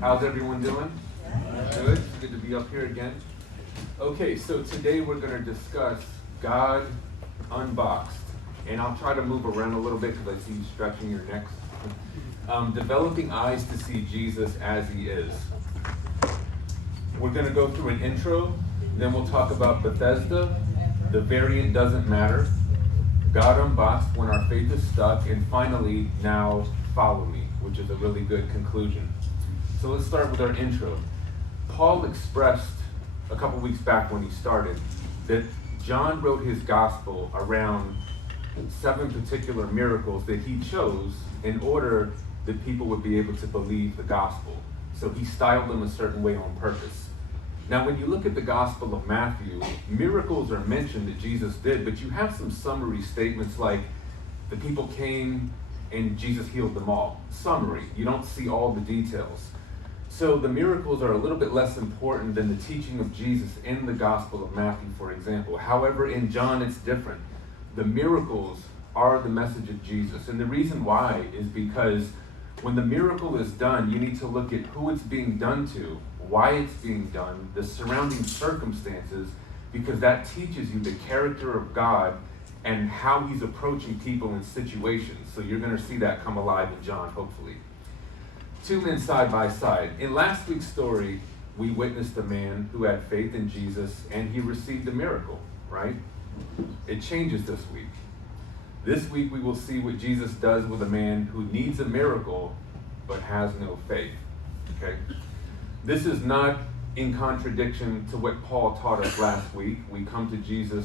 How's everyone doing? Good. It's good to be up here again. Okay, so today we're going to discuss God Unboxed. And I'll try to move around a little bit because I see you stretching your necks. Developing eyes to see Jesus as he is. We're going to go through an intro, then we'll talk about Bethesda. The variant doesn't matter. God Unboxed, when our faith is stuck, and finally, now follow me, which is a really good conclusion. So let's start with our intro. Paul expressed a couple weeks back when he started that John wrote his gospel around 7 particular miracles that he chose in order that people would be able to believe the gospel. So he styled them a certain way on purpose. Now, when you look at the Gospel of Matthew, miracles are mentioned that Jesus did, but you have some summary statements like the people came and Jesus healed them all. Summary. You don't see all the details. So the miracles are a little bit less important than the teaching of Jesus in the Gospel of Matthew, for example. However, in John, it's different. The miracles are the message of Jesus. And the reason why is because when the miracle is done, you need to look at who it's being done to, why it's being done, the surrounding circumstances, because that teaches you the character of God and how he's approaching people in situations. So you're going to see that come alive in John, hopefully. 2 men side by side. In last week's story, we witnessed a man who had faith in Jesus and he received a miracle, right? It changes this week. This week we will see what Jesus does with a man who needs a miracle but has no faith, okay? This is not in contradiction to what Paul taught us last week. We come to Jesus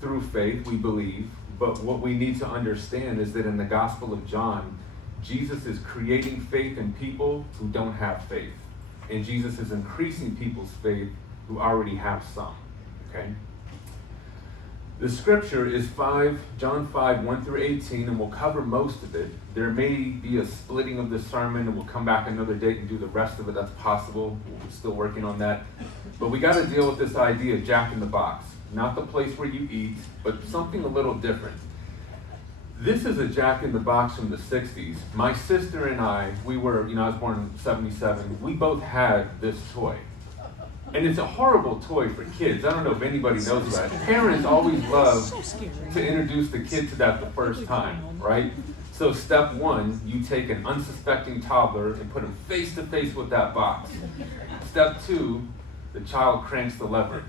through faith, we believe, but what we need to understand is that in the Gospel of John, Jesus is creating faith in people who don't have faith. And Jesus is increasing people's faith who already have some, okay? The scripture is John 5, 1 through 18, and we'll cover most of it. There may be a splitting of the sermon, and we'll come back another date and do the rest of it. That's possible. We're still working on that. But we got to deal with this idea of Jack in the Box. Not the place where you eat, but something a little different. This is a Jack in the Box from the 60s. My sister and I, I was born in 77. We both had this toy. And it's a horrible toy for kids. I don't know if anybody knows that. Parents always love to introduce the kid to that the first time, right? So step 1, you take an unsuspecting toddler and put him face to face with that box. Step 2, the child cranks the lever.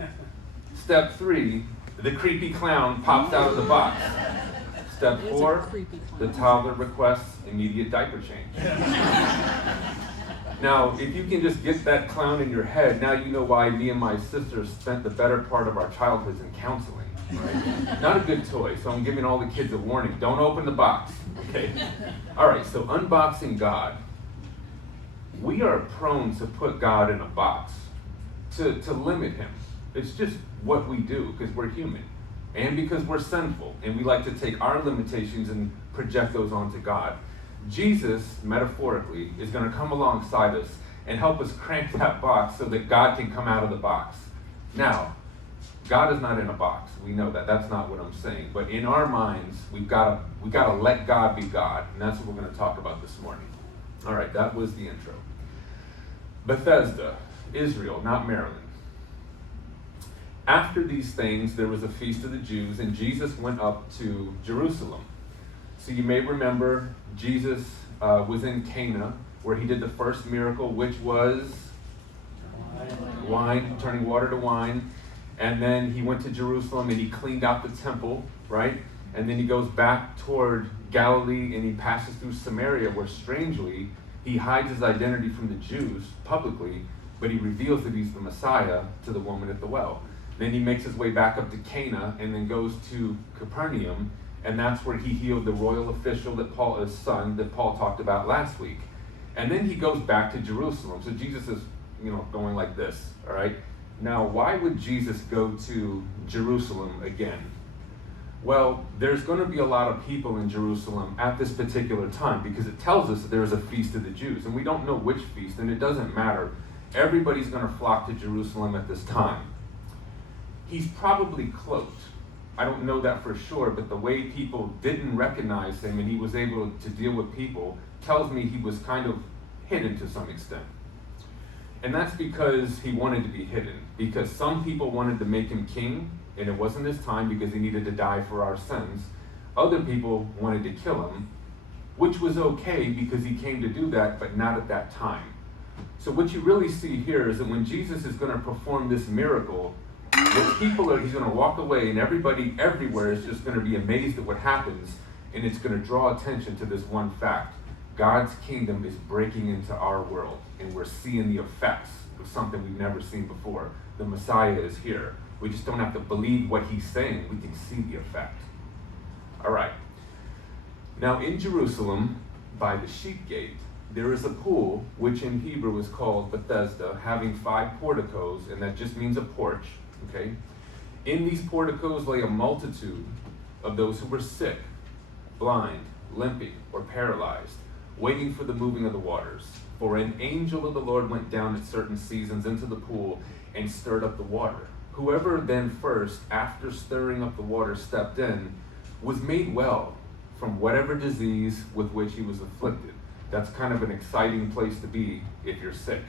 Step 3, the creepy clown pops out of the box. Step 4, the toddler requests immediate diaper change. Now, if you can just get that clown in your head, now you know why me and my sister spent the better part of our childhoods in counseling, right? Not a good toy, so I'm giving all the kids a warning. Don't open the box, okay? All right, so unboxing God. We are prone to put God in a box, to limit him. It's just what we do because we're human and because we're sinful, and we like to take our limitations and project those onto God. Jesus, metaphorically, is going to come alongside us and help us crank that box so that God can come out of the box. Now, God is not in a box. We know that. That's not what I'm saying. But in our minds, we've got to let God be God, and that's what we're going to talk about this morning. All right, that was the intro. Bethesda, Israel, not Maryland. After these things, there was a feast of the Jews, and Jesus went up to Jerusalem. So you may remember Jesus was in Cana, where he did the first miracle, which was wine, turning water to wine. And then he went to Jerusalem and he cleaned out the temple, right? And then he goes back toward Galilee and he passes through Samaria, where strangely, he hides his identity from the Jews publicly, but he reveals that he's the Messiah to the woman at the well. Then he makes his way back up to Cana and then goes to Capernaum. And that's where he healed the royal official his son that Paul talked about last week. And then he goes back to Jerusalem. So Jesus is, going like this, all right? Now, why would Jesus go to Jerusalem again? Well, there's going to be a lot of people in Jerusalem at this particular time because it tells us that there is a feast of the Jews. And we don't know which feast, and it doesn't matter. Everybody's going to flock to Jerusalem at this time. He's probably cloaked. I don't know that for sure, but the way people didn't recognize him and he was able to deal with people tells me he was kind of hidden to some extent. And that's because he wanted to be hidden, because some people wanted to make him king, and it wasn't his time because he needed to die for our sins. Other people wanted to kill him, which was okay because he came to do that, but not at that time. So what you really see here is that when Jesus is going to perform this miracle, he's going to walk away, and everybody everywhere is just going to be amazed at what happens, and it's going to draw attention to this one fact. God's kingdom is breaking into our world, and we're seeing the effects of something we've never seen before. The Messiah is here. We just don't have to believe what he's saying. We can see the effect. All right. Now in Jerusalem, by the sheep gate, there is a pool, which in Hebrew is called Bethesda, having 5 porticos, and that just means a porch, okay? In these porticos lay a multitude of those who were sick, blind, limping, or paralyzed, waiting for the moving of the waters. For an angel of the Lord went down at certain seasons into the pool and stirred up the water. Whoever then first, after stirring up the water, stepped in, was made well from whatever disease with which he was afflicted. That's kind of an exciting place to be if you're sick.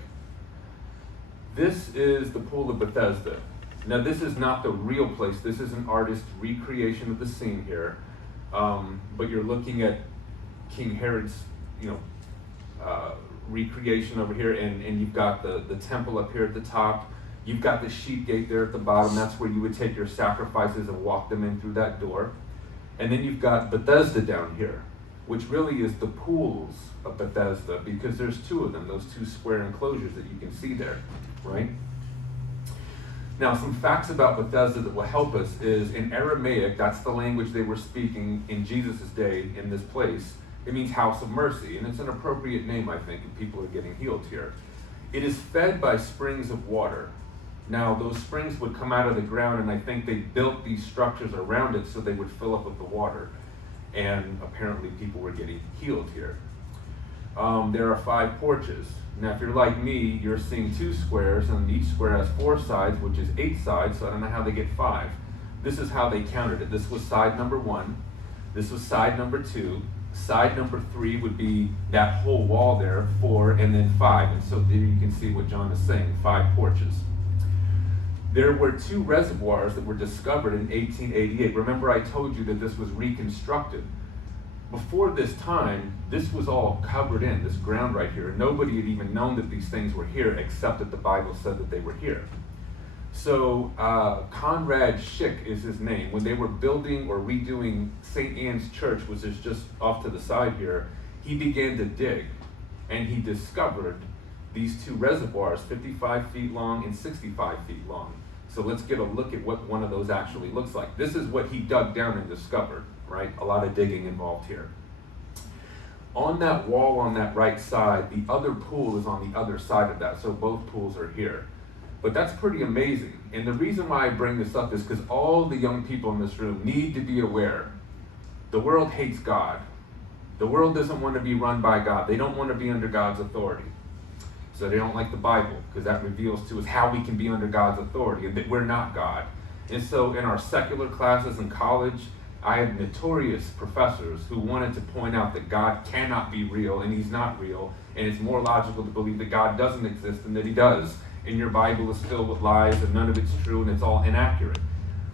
This is the pool of Bethesda. Now this is not the real place. This is an artist's recreation of the scene here. But you're looking at King Herod's, recreation over here, and you've got the temple up here at the top. You've got the sheep gate there at the bottom. That's where you would take your sacrifices and walk them in through that door. And then you've got Bethesda down here, which really is the pools of Bethesda, because there's 2 of them, those 2 square enclosures that you can see there, right? Now, some facts about Bethesda that will help us is in Aramaic, that's the language they were speaking in Jesus' day in this place. It means house of mercy, and it's an appropriate name, I think, if people are getting healed here. It is fed by springs of water. Now, those springs would come out of the ground, and I think they built these structures around it so they would fill up with the water. And apparently people were getting healed here. There are 5 porches. Now, if you're like me, you're seeing 2 squares, and each square has 4 sides, which is 8 sides, so I don't know how they get 5. This is how they counted it. This was side number 1. This was side number 2. Side number 3 would be that whole wall there, 4, and then 5. And so there you can see what John is saying, 5 porches. There were 2 reservoirs that were discovered in 1888. Remember, I told you that this was reconstructed. Before this time, this was all covered in, this ground right here. Nobody had even known that these things were here, except that the Bible said that they were here. So Conrad Schick is his name. When they were building or redoing St. Anne's Church, which is just off to the side here, he began to dig, and he discovered these 2 reservoirs, 55 feet long and 65 feet long. So let's get a look at what one of those actually looks like. This is what he dug down and discovered, right? A lot of digging involved here. On that wall on that right side, the other pool is on the other side of that, so both pools are here. But that's pretty amazing. And the reason why I bring this up is because all the young people in this room need to be aware. The world hates God. The world doesn't want to be run by God. They don't want to be under God's authority. So they don't like the Bible, because that reveals to us how we can be under God's authority and that we're not God. And so in our secular classes in college, I had notorious professors who wanted to point out that God cannot be real and he's not real, and it's more logical to believe that God doesn't exist than that he does. And your Bible is filled with lies and none of it's true and it's all inaccurate.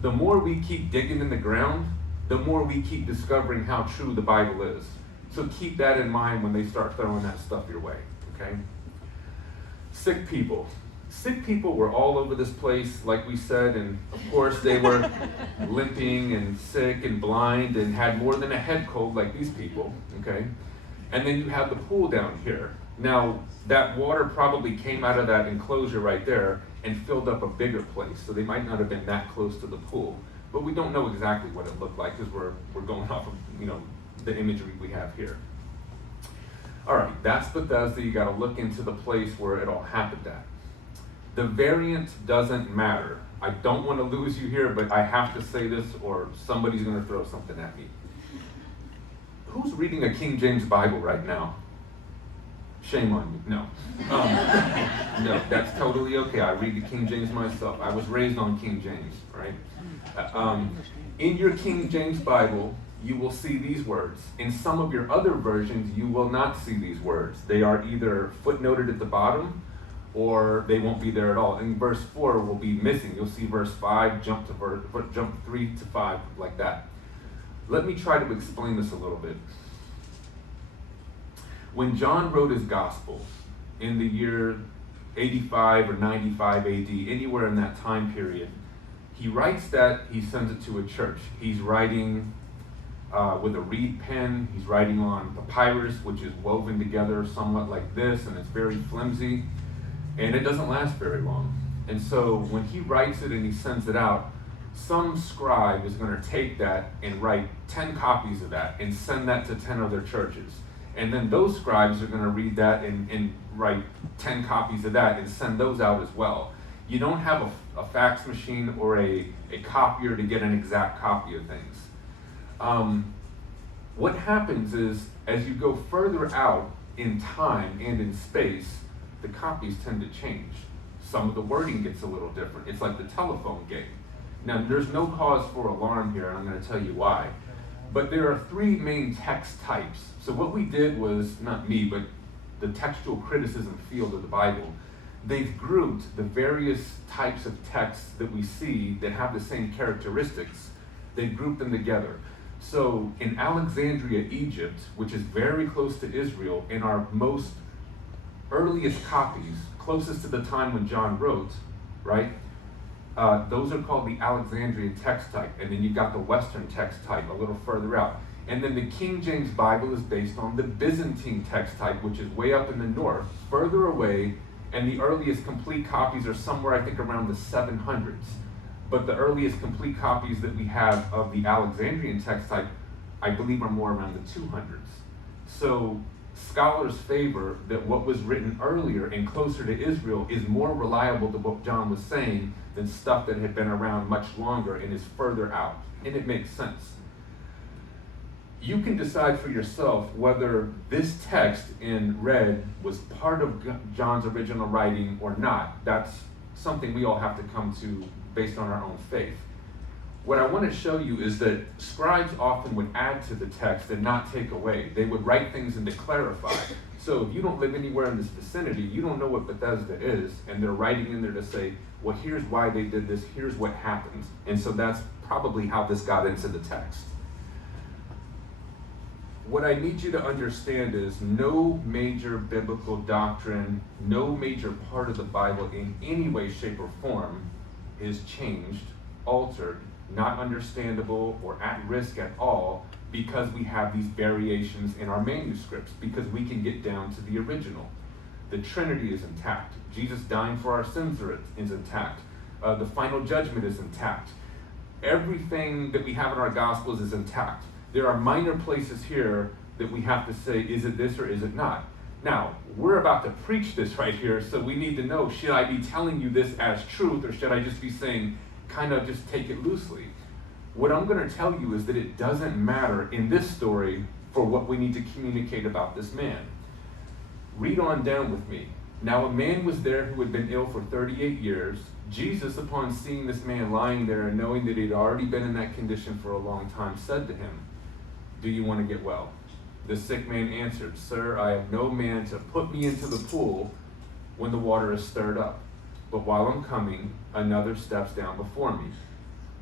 The more we keep digging in the ground, the more we keep discovering how true the Bible is. So keep that in mind when they start throwing that stuff your way, okay? Sick people. Sick people were all over this place, like we said, and of course they were limping and sick and blind and had more than a head cold like these people, okay? And then you have the pool down here. Now, that water probably came out of that enclosure right there and filled up a bigger place, so they might not have been that close to the pool. But we don't know exactly what it looked like because we're going off of, the imagery we have here. All right, that's Bethesda. You got to look into the place where it all happened at. The variant doesn't matter. I don't want to lose you here, but I have to say this or somebody's going to throw something at me. Who's reading a King James Bible right now? Shame on you. No. No, that's totally okay. I read the King James myself. I was raised on King James, right? In your King James Bible, you will see these words. In some of your other versions, you will not see these words. They are either footnoted at the bottom, or they won't be there at all. And verse 4 will be missing. You'll see verse 5, jump 3 to 5, like that. Let me try to explain this a little bit. When John wrote his gospel in the year 85 or 95 AD, anywhere in that time period, he writes that, he sends it to a church. He's writing with a reed pen. He's writing on papyrus, which is woven together somewhat like this, and it's very flimsy, and it doesn't last very long. And so when he writes it and he sends it out, some scribe is going to take that and write 10 copies of that and send that to 10 other churches. And then those scribes are going to read that and write 10 copies of that and send those out as well. You don't have a fax machine or a copier to get an exact copy of things. What happens is, as you go further out in time and in space, the copies tend to change. Some of the wording gets a little different. It's like the telephone game. Now, there's no cause for alarm here, and I'm going to tell you why. But there are three main text types. So what we did was, not me, but the textual criticism field of the Bible, they've grouped the various types of texts that we see that have the same characteristics. They've grouped them together. So in Alexandria, Egypt, which is very close to Israel, in our most earliest copies, closest to the time when John wrote, right? Those are called the Alexandrian text type. And then you've got the Western text type a little further out. And then the King James Bible is based on the Byzantine text type, which is way up in the north, further away, and the earliest complete copies are somewhere, I think, around the 700s. But the earliest complete copies that we have of the Alexandrian text type, I believe, are more around the 200s. So scholars favor that what was written earlier and closer to Israel is more reliable to what John was saying than stuff that had been around much longer and is further out. And it makes sense. You can decide for yourself whether this text in red was part of John's original writing or not. That's something we all have to come to based on our own faith. What I want to show you is that scribes often would add to the text and not take away. They would write things in to clarify. So if you don't live anywhere in this vicinity, you don't know what Bethesda is, and they're writing in there to say, well, here's why they did this, here's what happened. And so that's probably how this got into the text. What I need you to understand is no major biblical doctrine, no major part of the Bible in any way, shape, or form is changed, altered, not understandable, or at risk at all because we have these variations in our manuscripts, because we can get down to the original. The Trinity is intact. Jesus dying for our sins is intact. The final judgment is intact. Everything that we have in our Gospels is intact. There are minor places here that we have to say, is it this or is it not? Now, we're about to preach this right here, so we need to know, should I be telling you this as truth, or should I just be saying, kind of just take it loosely? What I'm going to tell you is that it doesn't matter in this story for what we need to communicate about this man. Read on down with me. Now a man was there who had been ill for 38 years. Jesus, upon seeing this man lying there and knowing that he'd already been in that condition for a long time, said to him, do you want to get well? The sick man answered, Sir, I have no man to put me into the pool when the water is stirred up. But while I'm coming, another steps down before me.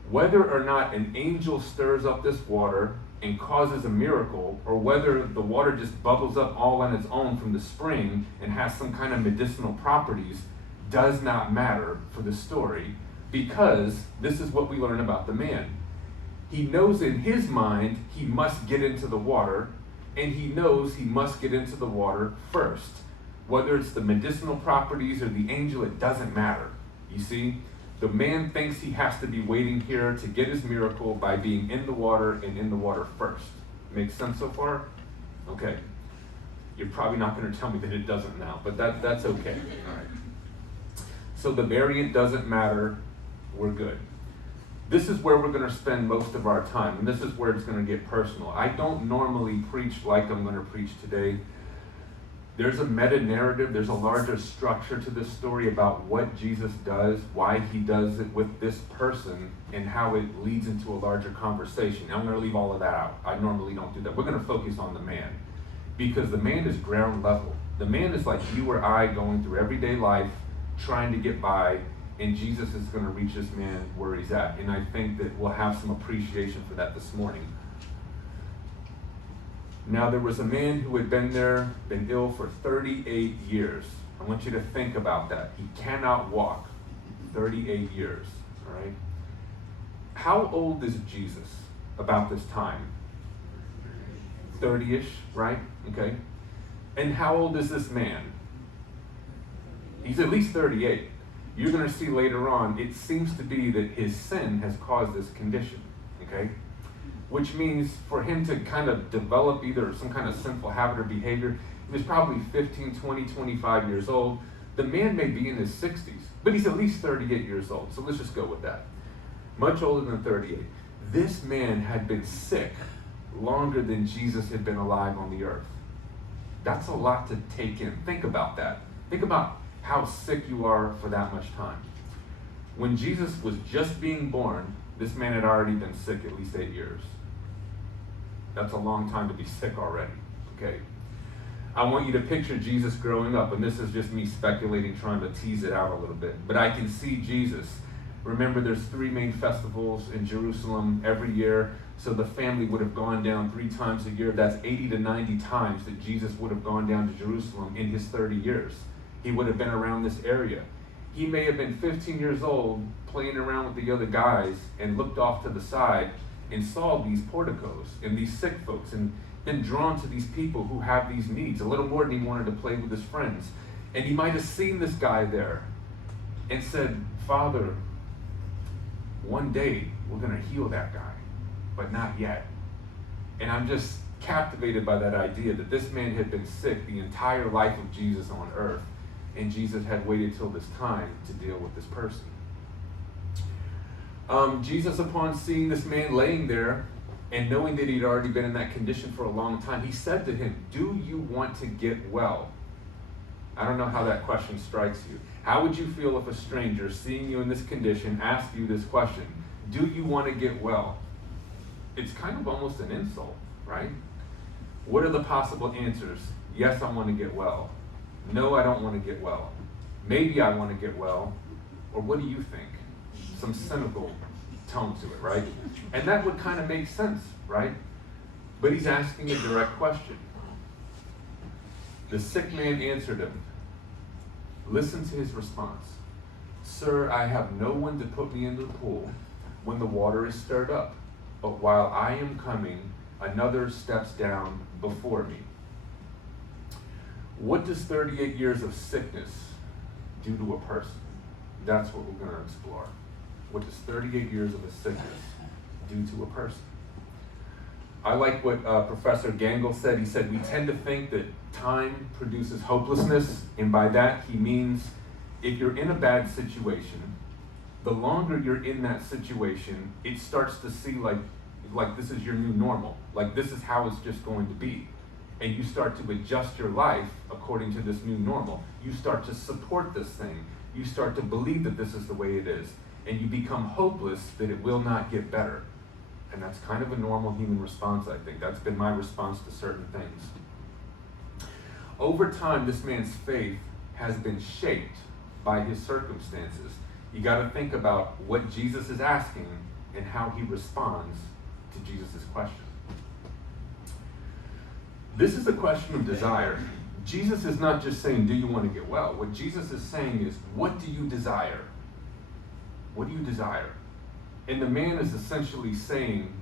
Whether or not an angel stirs up this water and causes a miracle, or whether the water just bubbles up all on its own from the spring and has some kind of medicinal properties, does not matter for the story, because this is what we learn about the man. He knows in his mind he must get into the water, and he knows he must get into the water first. Whether it's the medicinal properties or the angel, it doesn't matter. You see, the man thinks he has to be waiting here to get his miracle by being in the water and in the water first. Makes sense so far? Okay. You're probably not going to tell me that it doesn't now, but that's okay. All right. So the variant doesn't matter. We're good. This is where we're going to spend most of our time, and this is where it's going to get personal. I don't normally preach like I'm going to preach today. There's a meta-narrative, there's a larger structure to this story about what Jesus does, why he does it with this person, and how it leads into a larger conversation. I'm going to leave all of that out. I normally don't do that. We're going to focus on the man, because the man is ground level. The man is like you or I going through everyday life, trying to get by, and Jesus is going to reach this man where he's at. And I think that we'll have some appreciation for that this morning. Now there was a man who had been ill for 38 years. I want you to think about that. He cannot walk. 38 years, all right? How old is Jesus about this time? 30-ish, right? Okay. And how old is this man? He's at least 38. You're going to see later on, it seems to be that his sin has caused this condition, okay? Which means for him to kind of develop either some kind of sinful habit or behavior, he was probably 15, 20, 25 years old. The man may be in his 60s, but he's at least 38 years old. So let's just go with that. Much older than 38. This man had been sick longer than Jesus had been alive on the earth. That's a lot to take in. Think about that. Think about how sick you are for that much time. When Jesus was just being born, this man had already been sick at least 8 years. That's a long time to be sick already, okay? I want you to picture Jesus growing up, and this is just me speculating, trying to tease it out a little bit. But I can see Jesus. Remember, there's 3 main festivals in Jerusalem every year, so the family would have gone down 3 times a year. That's 80 to 90 times that Jesus would have gone down to Jerusalem in his 30 years. He would have been around this area. He may have been 15 years old, playing around with the other guys, and looked off to the side and saw these porticos and these sick folks, and been drawn to these people who have these needs a little more than he wanted to play with his friends. And he might have seen this guy there and said, Father, one day we're going to heal that guy, but not yet. And I'm just captivated by that idea that this man had been sick the entire life of Jesus on earth, and Jesus had waited till this time to deal with this person. Jesus, upon seeing this man laying there and knowing that he'd already been in that condition for a long time, he said to him, do you want to get well? I don't know how that question strikes you. How would you feel if a stranger seeing you in this condition asked you this question? Do you want to get well? It's kind of almost an insult, right? What are the possible answers? Yes, I want to get well. No, I don't want to get well. Maybe I want to get well. Or what do you think? Some cynical tone to it, right? And that would kind of make sense, right? But he's asking a direct question. The sick man answered him. Listen to his response. Sir, I have no one to put me in the pool when the water is stirred up. But while I am coming, another steps down before me. What does 38 years of sickness do to a person? That's what we're going to explore. What does 38 years of a sickness do to a person? I like what Professor Gangle said. He said, we tend to think that time produces hopelessness, and by that he means if you're in a bad situation, the longer you're in that situation, it starts to see like this is your new normal, like this is how it's just going to be. And you start to adjust your life according to this new normal. You start to support this thing. You start to believe that this is the way it is. And you become hopeless that it will not get better. And that's kind of a normal human response, I think. That's been my response to certain things. Over time, this man's faith has been shaped by his circumstances. You got to think about what Jesus is asking and how he responds to Jesus' question. This is a question of desire. Jesus is not just saying, do you want to get well? What Jesus is saying is, what do you desire? What do you desire? And the man is essentially saying,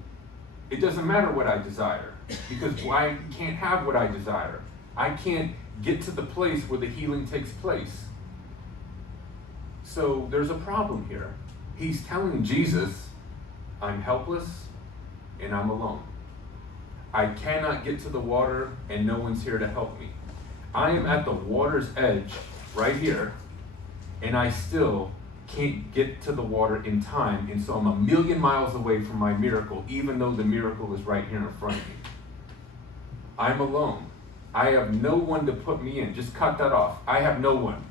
it doesn't matter what I desire, because I can't have what I desire. I can't get to the place where the healing takes place. So there's a problem here. He's telling Jesus, I'm helpless and I'm alone. I cannot get to the water and no one's here to help me. I am at the water's edge right here, and I still can't get to the water in time, and so I'm a million miles away from my miracle, even though the miracle is right here in front of me. I'm alone. I have no one to put me in. Just cut that off. I have no one.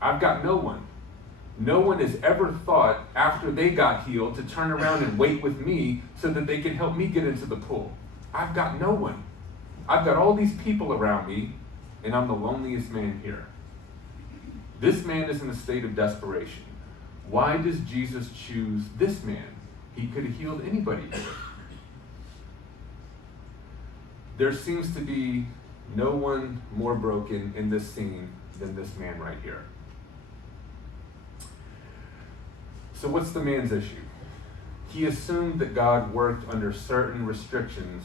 I've got no one. No one has ever thought after they got healed to turn around and wait with me so that they can help me get into the pool. I've got no one. I've got all these people around me, and I'm the loneliest man here. This man is in a state of desperation. Why does Jesus choose this man? He could have healed anybody here. There seems to be no one more broken in this scene than this man right here. So what's the man's issue? He assumed that God worked under certain restrictions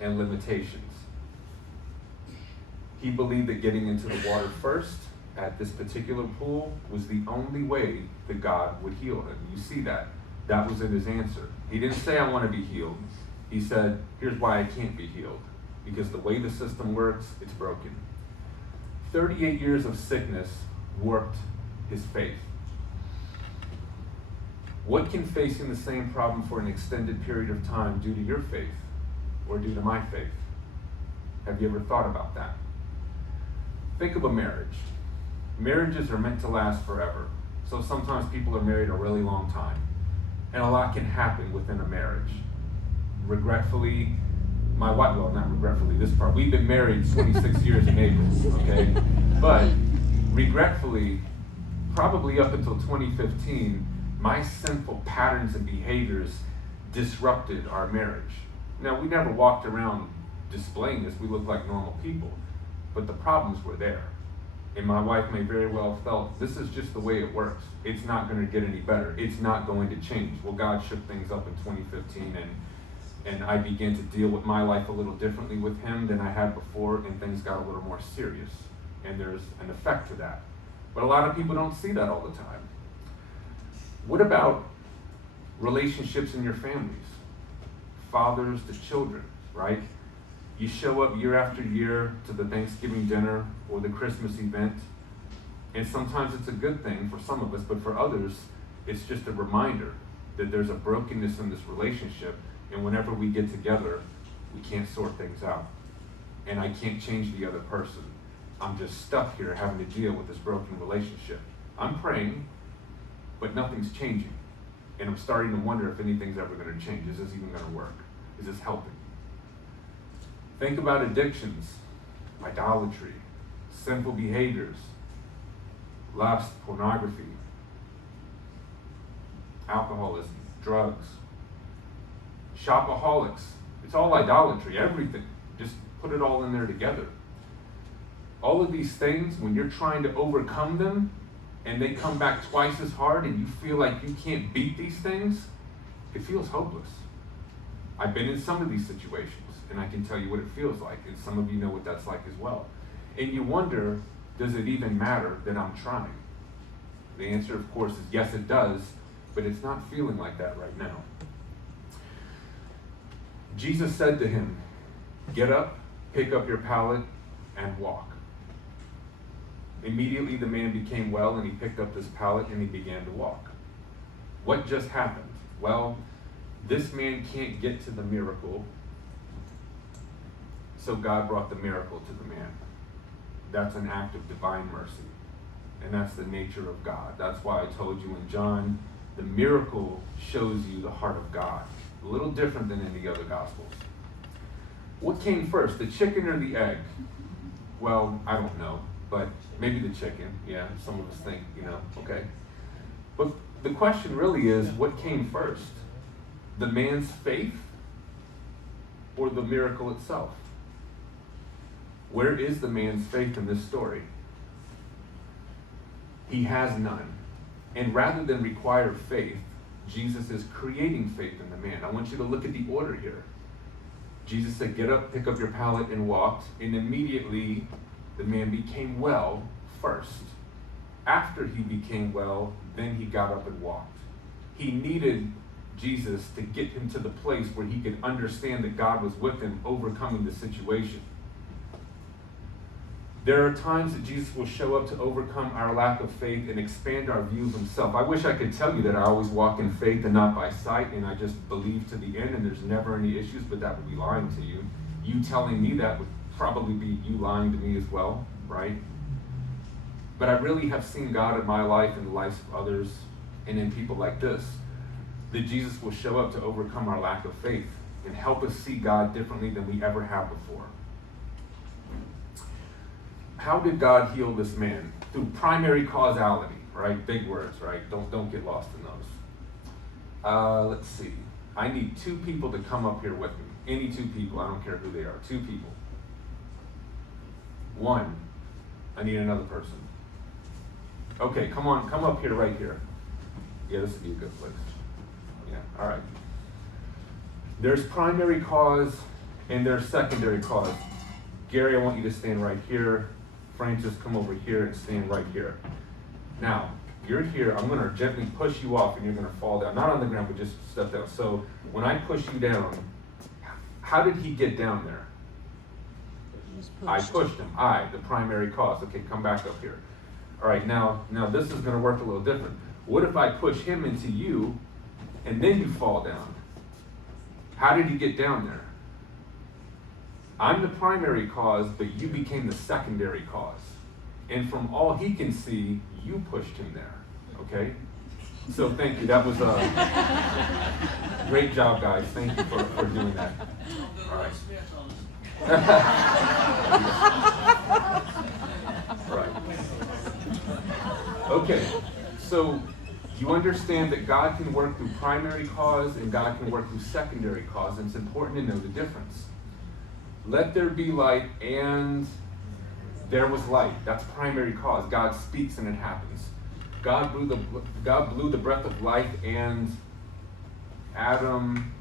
and limitations. He believed that getting into the water first at this particular pool was the only way that God would heal him. You see that. That was in his answer. He didn't say, I want to be healed. He said, here's why I can't be healed. Because the way the system works, it's broken. 38 years of sickness warped his faith. What can facing the same problem for an extended period of time do to your faith or do to my faith? Have you ever thought about that? Think of a marriage. Marriages are meant to last forever. So sometimes people are married a really long time. And a lot can happen within a marriage. Regretfully, my wife, well, not regretfully, this part, we've been married 26 years in April, okay? But regretfully, probably up until 2015, my sinful patterns and behaviors disrupted our marriage. Now, we never walked around displaying this. We looked like normal people. But the problems were there. And my wife may very well have felt, this is just the way it works. It's not going to get any better. It's not going to change. Well, God shook things up in 2015, and I began to deal with my life a little differently with him than I had before, and things got a little more serious. And there's an effect to that. But a lot of people don't see that all the time. What about relationships in your families? Fathers to children, right? You show up year after year to the Thanksgiving dinner or the Christmas event, and sometimes it's a good thing for some of us, but for others, it's just a reminder that there's a brokenness in this relationship, and whenever we get together, we can't sort things out. And I can't change the other person. I'm just stuck here having to deal with this broken relationship. I'm praying, but nothing's changing. And I'm starting to wonder if anything's ever going to change. Is this even going to work? Is this helping? Think about addictions, idolatry, sinful behaviors, lust, pornography, alcoholism, drugs, shopaholics. It's all idolatry, everything. Just put it all in there together. All of these things, when you're trying to overcome them, and they come back twice as hard and you feel like you can't beat these things, it feels hopeless. I've been in some of these situations, and I can tell you what it feels like, and some of you know what that's like as well. And you wonder, does it even matter that I'm trying? The answer, of course, is yes, it does, but it's not feeling like that right now. Jesus said to him, get up, pick up your pallet, and walk. Immediately the man became well, and he picked up his pallet and he began to walk. What just happened? Well, this man can't get to the miracle, so God brought the miracle to the man. That's an act of divine mercy, and that's the nature of God. That's why I told you in John, the miracle shows you the heart of God. A little different than in the other Gospels. What came first, the chicken or the egg? Well, I don't know. But maybe the chicken, yeah, some of us think, okay. But the question really is, what came first? The man's faith or the miracle itself? Where is the man's faith in this story? He has none. And rather than require faith, Jesus is creating faith in the man. I want you to look at the order here. Jesus said, get up, pick up your pallet, and walked, and immediately the man became well first. After he became well, then he got up and walked. He needed Jesus to get him to the place where he could understand that God was with him, overcoming the situation. There are times that Jesus will show up to overcome our lack of faith and expand our view of himself. I wish I could tell you that I always walk in faith and not by sight, and I just believe to the end and there's never any issues, but that would be lying to you. You telling me that would probably be you lying to me as well, right? But I really have seen God in my life and the lives of others and in people like this, that Jesus will show up to overcome our lack of faith and help us see God differently than we ever have before. How did God heal this man? Through primary causality, right? Big words, right? Don't get lost in those. Let's see. I need 2 people to come up here with me. Any 2 people, I don't care who they are. 2 people. 1. I need another person. Okay, come on, come up here, right here. Yeah, this would be a good place. Yeah, all right. There's primary cause and there's secondary cause. Gary, I want you to stand right here. Francis, come over here and stand right here. Now, you're here, I'm gonna gently push you off and you're gonna fall down. Not on the ground, but just step down. So when I push you down, how did he get down there? I pushed him. The primary cause. Okay, come back up here. All right, now this is gonna work a little different. What if I push him into you and then you fall down? How did he get down there? I'm the primary cause, but you became the secondary cause. And from all he can see, you pushed him there, okay? So thank you, that was a great job, guys. Thank you for doing that. All right. Right. Okay, so you understand that God can work through primary cause and God can work through secondary cause, and it's important to know the difference. Let there be light, and there was light. That's primary cause. God speaks and it happens. God blew the breath of life, and Adam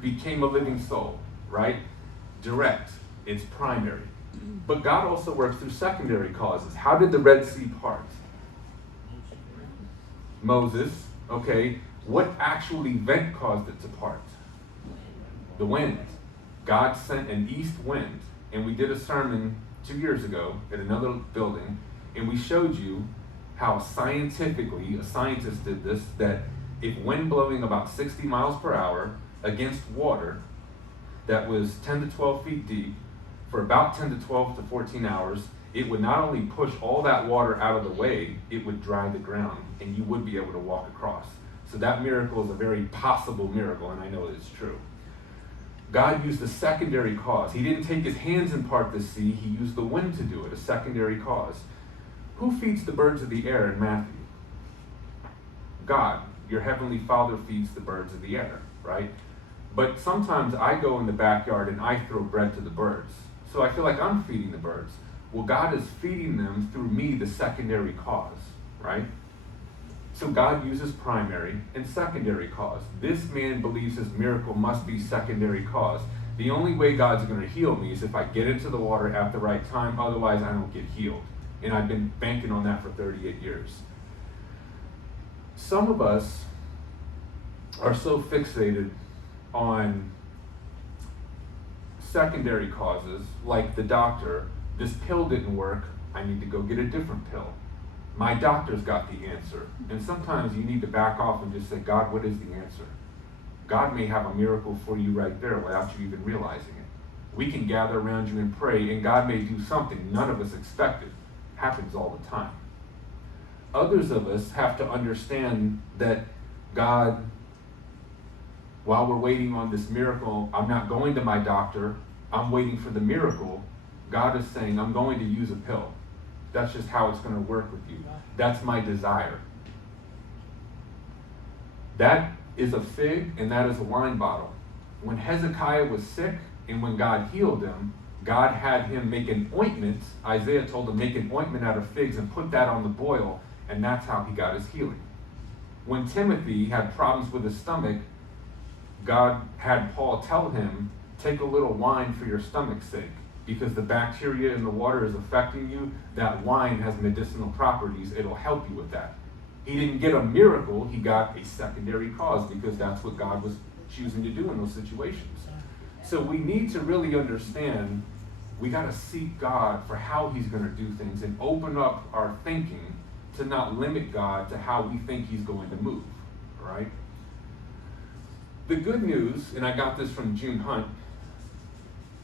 became a living soul, right? Direct. It's primary. But God also works through secondary causes. How did the Red Sea part? Moses. Okay. What actual event caused it to part? The wind. God sent an east wind, and we did a sermon 2 years ago at another building, and we showed you how scientifically, a scientist did this, that if wind blowing about 60 miles per hour against water that was 10 to 12 feet deep for about 10 to 12 to 14 hours, it would not only push all that water out of the way, it would dry the ground, and you would be able to walk across. So that miracle is a very possible miracle, and I know it's true. God used a secondary cause. He didn't take his hands and part the sea. He used the wind to do it, a secondary cause. Who feeds the birds of the air in Matthew? God. Your heavenly Father feeds the birds of the air, right? But sometimes I go in the backyard and I throw bread to the birds. So I feel like I'm feeding the birds. Well, God is feeding them through me, the secondary cause, right? So God uses primary and secondary cause. This man believes his miracle must be secondary cause. The only way God's going to heal me is if I get into the water at the right time. Otherwise, I don't get healed. And I've been banking on that for 38 years. Some of us are so fixated on secondary causes, like the doctor, this pill didn't work, I need to go get a different pill. My doctor's got the answer. And sometimes you need to back off and just say, God, what is the answer? God may have a miracle for you right there without you even realizing it. We can gather around you and pray, and God may do something none of us expected. Happens all the time. Others of us have to understand that God, while we're waiting on this miracle, I'm not going to my doctor, I'm waiting for the miracle. God is saying, I'm going to use a pill. That's just how it's going to work with you. That's my desire. That is a fig and that is a wine bottle. When Hezekiah was sick and when God healed him, God had him make an ointment. Isaiah told him, make an ointment out of figs and put that on the boil, and that's how he got his healing. When Timothy had problems with his stomach, God had Paul tell him, take a little wine for your stomach's sake. Because the bacteria in the water is affecting you, that wine has medicinal properties. It'll help you with that. He didn't get a miracle, he got a secondary cause because that's what God was choosing to do in those situations. So we need to really understand, we got to seek God for how he's going to do things and open up our thinking to not limit God to how we think he's going to move, all right? The good news, and I got this from June Hunt,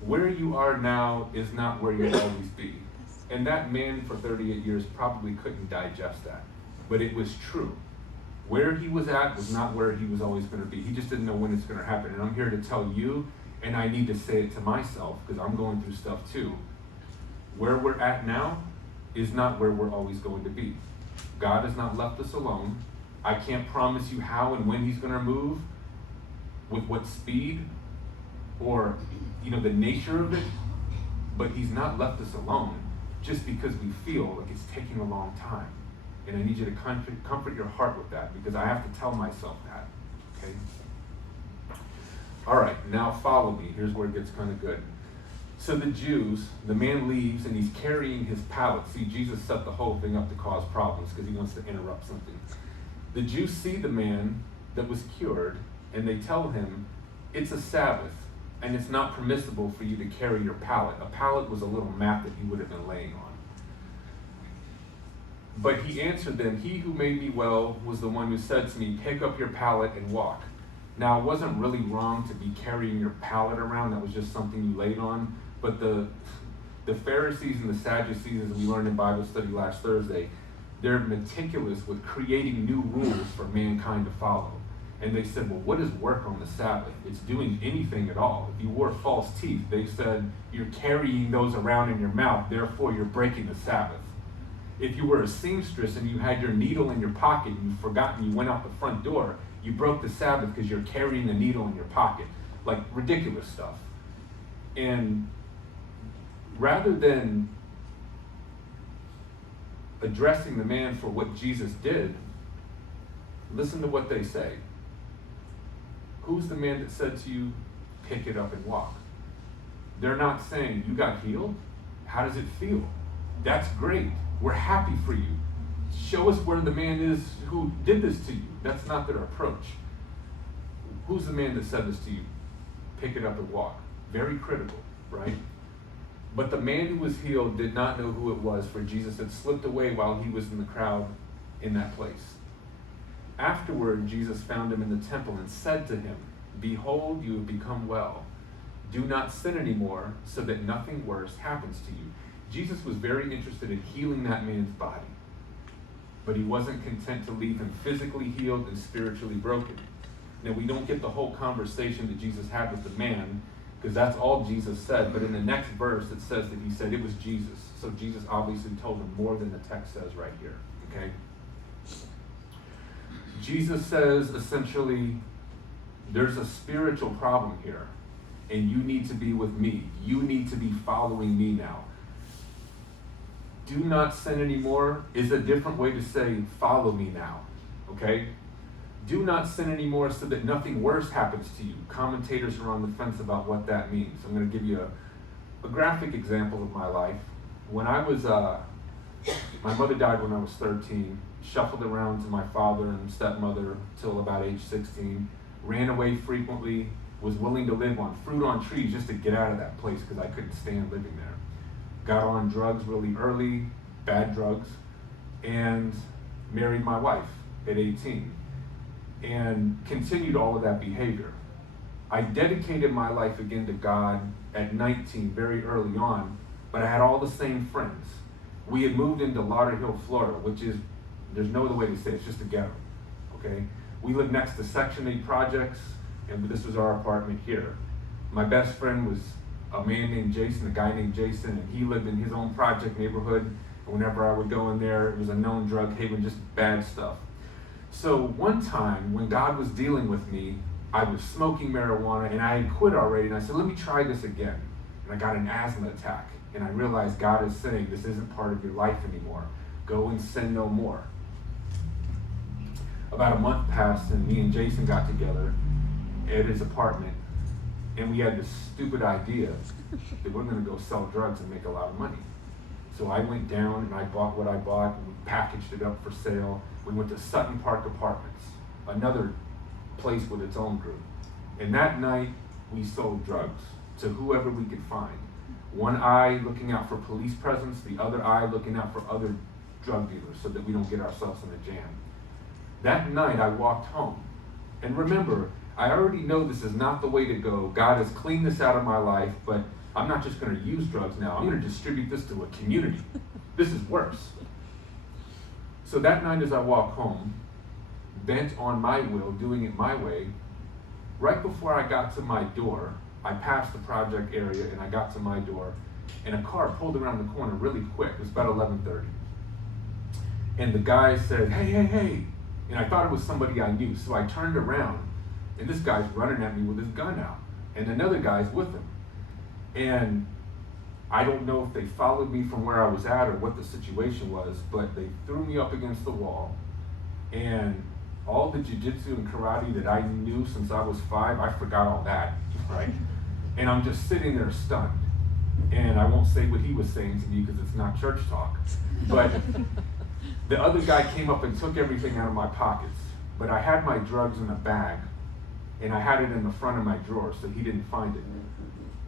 Where you are now is not where you'll always be. And that man for 38 years probably couldn't digest that. But it was true. Where he was at was not where he was always going to be. He just didn't know when it's going to happen. And I'm here to tell you, and I need to say it to myself, because I'm going through stuff too. Where we're at now is not where we're always going to be. God has not left us alone. I can't promise you how and when he's going to move, with what speed, or the nature of it, but he's not left us alone just because we feel like it's taking a long time. And I need you to comfort your heart with that, because I have to tell myself that, okay? All right, now follow me. Here's where it gets kind of good. So the Jews, the man leaves and he's carrying his pallet. See, Jesus set the whole thing up to cause problems because he wants to interrupt something. The Jews see the man that was cured and they tell him, it's a Sabbath and it's not permissible for you to carry your pallet. A pallet was a little mat that he would have been laying on. But he answered them, he who made me well was the one who said to me, pick up your pallet and walk. Now, it wasn't really wrong to be carrying your pallet around. That was just something you laid on. But the Pharisees and the Sadducees, as we learned in Bible study last Thursday, they're meticulous with creating new rules for mankind to follow. And they said, well, what is work on the Sabbath? It's doing anything at all. If you wore false teeth, they said, you're carrying those around in your mouth, therefore you're breaking the Sabbath. If you were a seamstress and you had your needle in your pocket and you forgot and you went out the front door, you broke the Sabbath because you're carrying a needle in your pocket. Like ridiculous stuff. And rather than addressing the man for what Jesus did, listen to what they say. Who's the man that said to you, pick it up and walk? They're not saying, you got healed? How does it feel? That's great. We're happy for you. Show us where the man is who did this to you. That's not their approach. Who's the man that said this to you? Pick it up and walk. Very critical, right? But the man who was healed did not know who it was, for Jesus had slipped away while he was in the crowd in that place. Afterward, Jesus found him in the temple and said to him, behold, you have become well. Do not sin anymore, so that nothing worse happens to you. Jesus was very interested in healing that man's body, but he wasn't content to leave him physically healed and spiritually broken. Now, we don't get the whole conversation that Jesus had with the man, because that's all Jesus said, but in the next verse it says that he said it was Jesus. So Jesus obviously told him more than the text says right here, okay? Jesus says essentially, there's a spiritual problem here, and you need to be with me. You need to be following me now. Do not sin anymore is a different way to say, follow me now, okay? Do not sin anymore so that nothing worse happens to you. Commentators are on the fence about what that means. I'm going to give you a graphic example of my life. When I was, my mother died when I was 13, shuffled around to my father and stepmother till about age 16, ran away frequently, was willing to live on fruit on trees just to get out of that place because I couldn't stand living there. Got on drugs really early, bad drugs, and married my wife at 18, and continued all of that behavior. I dedicated my life again to God at 19, very early on, but I had all the same friends. We had moved into Lauderhill, Florida, which is, there's no other way to say it, it's just a ghetto, okay? We lived next to Section 8 projects, and this was our apartment here. My best friend was a man named Jason, a guy named Jason, and he lived in his own project neighborhood. And whenever I would go in there, it was a known drug haven, just bad stuff. So one time when God was dealing with me, I was smoking marijuana and I had quit already, and I said, let me try this again. And I got an asthma attack, and I realized God is saying, this isn't part of your life anymore. Go and sin no more. About a month passed and me and Jason got together at his apartment, and we had this stupid idea that we're going to go sell drugs and make a lot of money. So I went down and I bought what I bought, and we packaged it up for sale. We went to Sutton Park Apartments, another place with its own group. And that night, we sold drugs to whoever we could find. One eye looking out for police presence, the other eye looking out for other drug dealers so that we don't get ourselves in a jam. That night, I walked home. And remember, I already know this is not the way to go. God has cleaned this out of my life, but I'm not just going to use drugs now. I'm going to distribute this to a community. This is worse. So that night as I walk home, bent on my will, doing it my way, right before I got to my door, I passed the project area and I got to my door, and a car pulled around the corner really quick. It was about 11:30. And the guy said, hey, hey, hey. And I thought it was somebody I knew. So I turned around, and this guy's running at me with his gun out. And another guy's with him. And I don't know if they followed me from where I was at or what the situation was, but they threw me up against the wall. And all the jiu-jitsu and karate that I knew since I was 5, I forgot all that, right? And I'm just sitting there stunned. And I won't say what he was saying to me because it's not church talk. But the other guy came up and took everything out of my pockets. But I had my drugs in a bag, and I had it in the front of my drawer, so he didn't find it.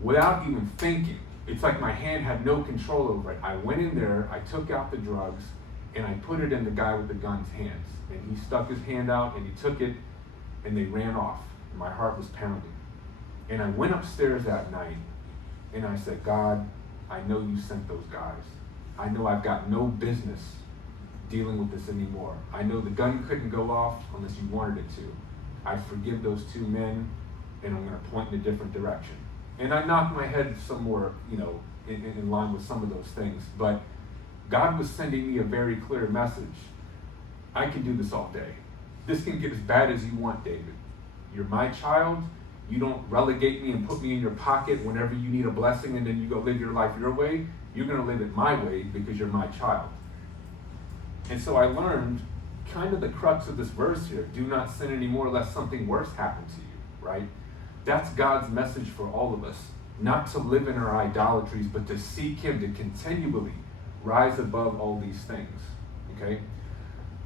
Without even thinking, it's like my hand had no control over it. I went in there, I took out the drugs, and I put it in the guy with the gun's hands. And he stuck his hand out, and he took it, and they ran off. And my heart was pounding. And I went upstairs that night, and I said, God, I know you sent those guys. I know I've got no business dealing with this anymore. I know the gun couldn't go off unless you wanted it to. I forgive those 2 men, and I'm going to point in a different direction. And I knocked my head somewhere, in line with some of those things. But God was sending me a very clear message. I can do this all day. This can get as bad as you want, David. You're my child. You don't relegate me and put me in your pocket whenever you need a blessing and then you go live your life your way. You're going to live it my way because you're my child. And so I learned kind of the crux of this verse here. Do not sin anymore lest something worse happen to you, right? That's God's message for all of us. Not to live in our idolatries, but to seek him, to continually rise above all these things, okay?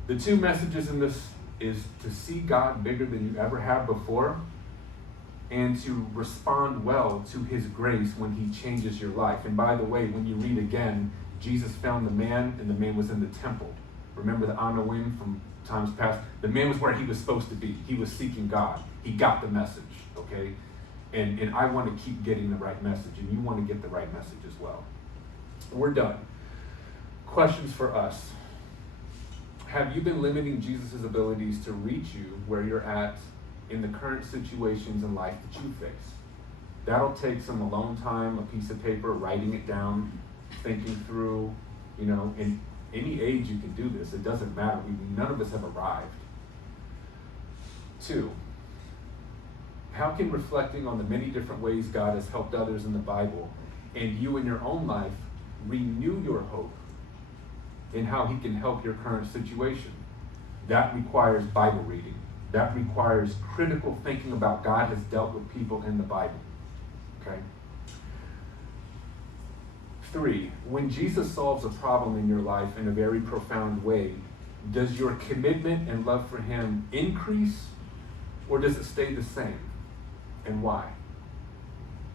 The 2 messages in this is to see God bigger than you ever have before, and to respond well to his grace when he changes your life. And by the way, when you read again, Jesus found the man, and the man was in the temple. Remember the Anawim from times past? The man was where he was supposed to be. He was seeking God. He got the message, okay? And I want to keep getting the right message, and you want to get the right message as well. We're done. Questions for us. Have you been limiting Jesus' abilities to reach you where you're at in the current situations in life that you face? That'll take some alone time, a piece of paper, writing it down, thinking through, in any age you can do this. It doesn't matter. None of us have arrived. 2, how can reflecting on the many different ways God has helped others in the Bible and you in your own life renew your hope in how he can help your current situation? That requires Bible reading. That requires critical thinking about God has dealt with people in the Bible, okay? 3, when Jesus solves a problem in your life in a very profound way, does your commitment and love for him increase, or does it stay the same? And why?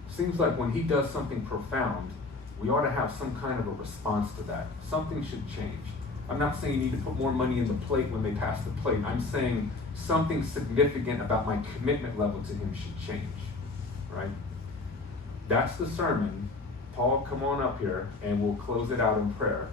Seems like when he does something profound, we ought to have some kind of a response to that. Something should change. I'm not saying you need to put more money in the plate when they pass the plate. I'm saying something significant about my commitment level to him should change, right? That's the sermon. Paul, come on up here, and we'll close it out in prayer.